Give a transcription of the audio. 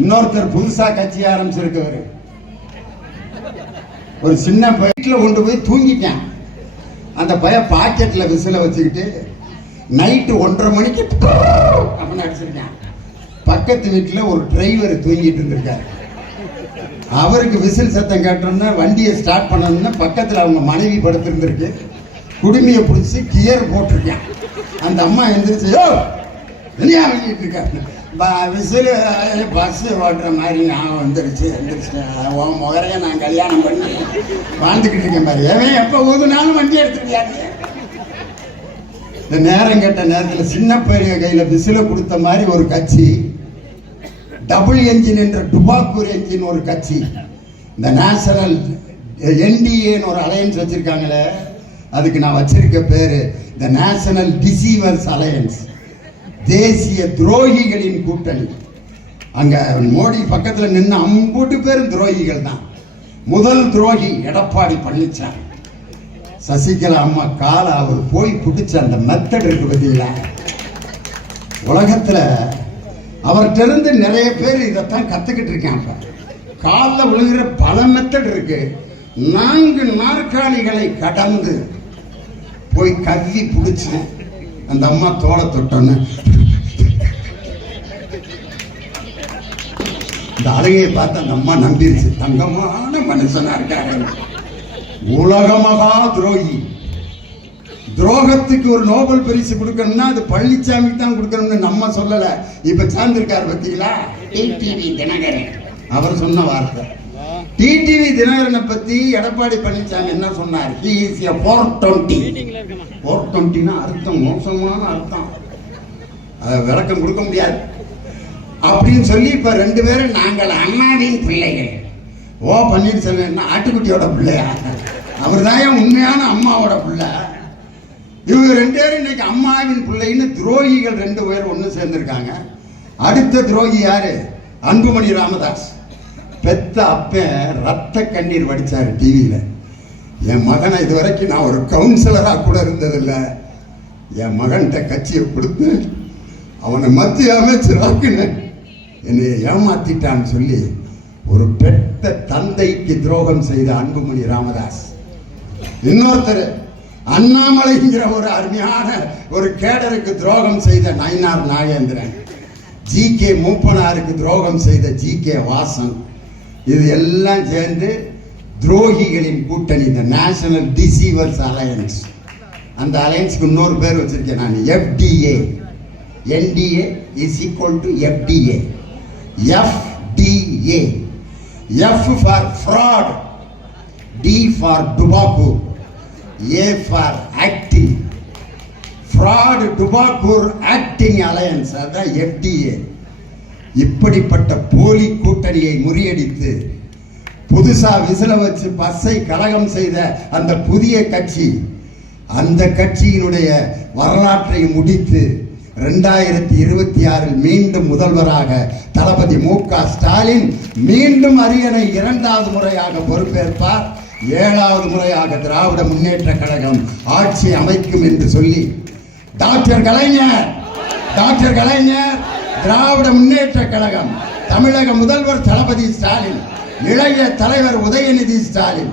இன்னொருத்தர் புதுசா கட்சி ஆரம்பிச்சிருக்கவர் ஒரு சின்ன பைக்ல கொண்டு போய் தூங்கிட்டான். அந்த பையன் பாக்கெட்ல விசில வச்சுக்கிட்டு நைட்டு 1:30 மணிக்கு அப்படின்னு அடிச்சிருக்கான். பக்கத்து வீட்டுல ஒரு டிரைவர் தூங்கிட்டு இருந்திருக்காரு. அவருக்கு விசில் சத்தம் கேட்டோம்னா வண்டியை ஸ்டார்ட் பண்ணணும்னா பக்கத்துல அவங்க மனைவி படுத்திருந்திருக்கு. குடுமையை பிடிச்சி கியர் போட்டிருக்கேன். அந்த அம்மா எந்திரிச்சு வெளியா வாங்கிட்டு இருக்காரு. விசில் பஸ் ஓட்டுற மாதிரி நான் வந்துருச்சு உன் முகரைய நான் கல்யாணம் பண்ணி வாழ்ந்துக்கிட்டு இருக்கேன் பாரு. எவன் எப்ப ஊதுனாலும் வண்டி எடுத்துக்கிட்டாரு. இந்த நேரம் கேட்ட நேரத்தில் சின்ன பெரிய கையில விசில கொடுத்த மாதிரி ஒரு கட்சி, டபுள் என்ஜின் என்ற டுபாக்கூர் என்ஜின் ஒரு கட்சி, இந்த நேஷனல் என்டிஏன்னு ஒரு அலையன்ஸ் வச்சிருக்காங்களே, அதுக்கு நான் வச்சிருக்க பேரு இந்த நேஷனல் டிசீவர்ஸ் அலையன்ஸ், தேசிய துரோகிகளின் கூட்டணி. அங்க மோடி பக்கத்துல நின்று 50 பேரும் துரோகிகள் தான். முதல் துரோகி எடப்பாடி பழனிசாமி. சசிகலா அம்மா கால அவர் போய் பிடிச்ச அந்த மெத்தட் இருக்கு பார்த்தீங்களா, உலகத்துல அவர்கிட்ட இருந்து நிறைய பேர் இதைத்தான் கத்துக்கிட்டு இருக்காங்க. காலில் விழுகிற பல மெத்தட் இருக்கு. 4 நாற்காலிகளை கடந்து போய் கவ்வி பிடிச்சு அந்த அம்மா தோலை தொட்டோன்னு இந்த அழகையை பார்த்து அந்த அம்மா நம்பிருச்சு, தங்கமான மனுஷனா இருக்காரு. உலக மகா துரோகி. துரோகத்துக்கு ஒரு நோபல் பரிசு கொடுக்கணும்னா அது பழனிசாமிக்கு தான் கொடுக்கணும்னு நம்ம சொல்லல. இப்ப சார்ந்திருக்காரு பார்த்தீங்களா டிடிவி தினகரன், அவர் சொன்ன வார்த்தை. டிடிவி தினகரனை பத்தி எடப்பாடி பழனிசாமி என்ன சொன்னார்? he is a 420. 420னா அர்த்தம் மோசமான அர்த்தம், விளக்கம் கொடுக்க முடியாது அப்படின்னு சொல்லி இப்ப 2 பேரும் நாங்கள் அம்மாவின் பிள்ளைகள். ஓ பன்னீர்செல்வம் ஆட்டுக்குட்டியோட பிள்ளையா? அவர் தான் உண்மையான அம்மாவோட பிள்ளை. இவங்க 2 பேரும் இன்னைக்கு அம்மாவின் பிள்ளைன்னு துரோகிகள் 2 பேர் ஒண்ணு சேர்ந்திருக்காங்க. அடுத்த துரோகி யாரு? அன்புமணி ராமதாஸ். பெத்த அப்ப ரத்த கண்ணீர் வடிச்சாரு டிவியில. என் மகனை இதுவரைக்கும் நான் ஒரு கவுன்சிலரா கூட இருந்ததில்லை, என் மகன்கிட்ட கட்சியை கொடுத்து அவனை மத்திய அமைச்சராக்குனேன், என்னை ஏமாத்திட்டான்னு சொல்லி ஒரு பெத்த தந்தைக்கு துரோகம் செய்த அன்புமணி ராமதாஸ். இன்னொருத்தர் அண்ணாமலைங்கிற ஒரு அருமையான ஒரு கேடருக்கு துரோகம் செய்த நயினார் நாகேந்திரன், ஜி.கே. மூப்பனாருக்கு துரோகம் செய்த ஜி.கே. வாசன். இது எல்லாம் சேர்ந்து துரோகிகளின் கூட்டணி, இந்த நேஷனல் டிசீவர்ஸ் அலையன்ஸ். அந்த அலையன்ஸ்க்கு இன்னொரு பேர் வச்சிருக்கேன் நான், FDA. NDA is equal to FDA. FDA. F for fraud, D for tobacco, A for acting. fraud tobacco acting alliance, அதான் FDA. இப்படிப்பட்ட போலி கூட்டணியை முறியடித்து புதுசா விசில வச்சு பஸ்ஸை கலகம் செய்த அந்த புதிய கட்சி, அந்த கட்சியினுடைய வரலாற்றை முடித்து 2026 மீண்டும் முதல்வராக தளபதி மு.க. ஸ்டாலின் மீண்டும் அரியணை 2வது முறையாக பொறுப்பேற்பார். 7வது முறையாக திராவிட முன்னேற்ற கழகம் ஆட்சி அமைக்கும் என்று சொல்லி டாக்டர் கலைஞர் திராவிட முன்னேற்ற கழகம், தமிழக முதல்வர் தளபதி ஸ்டாலின், இளைய தலைவர் உதயநிதி ஸ்டாலின்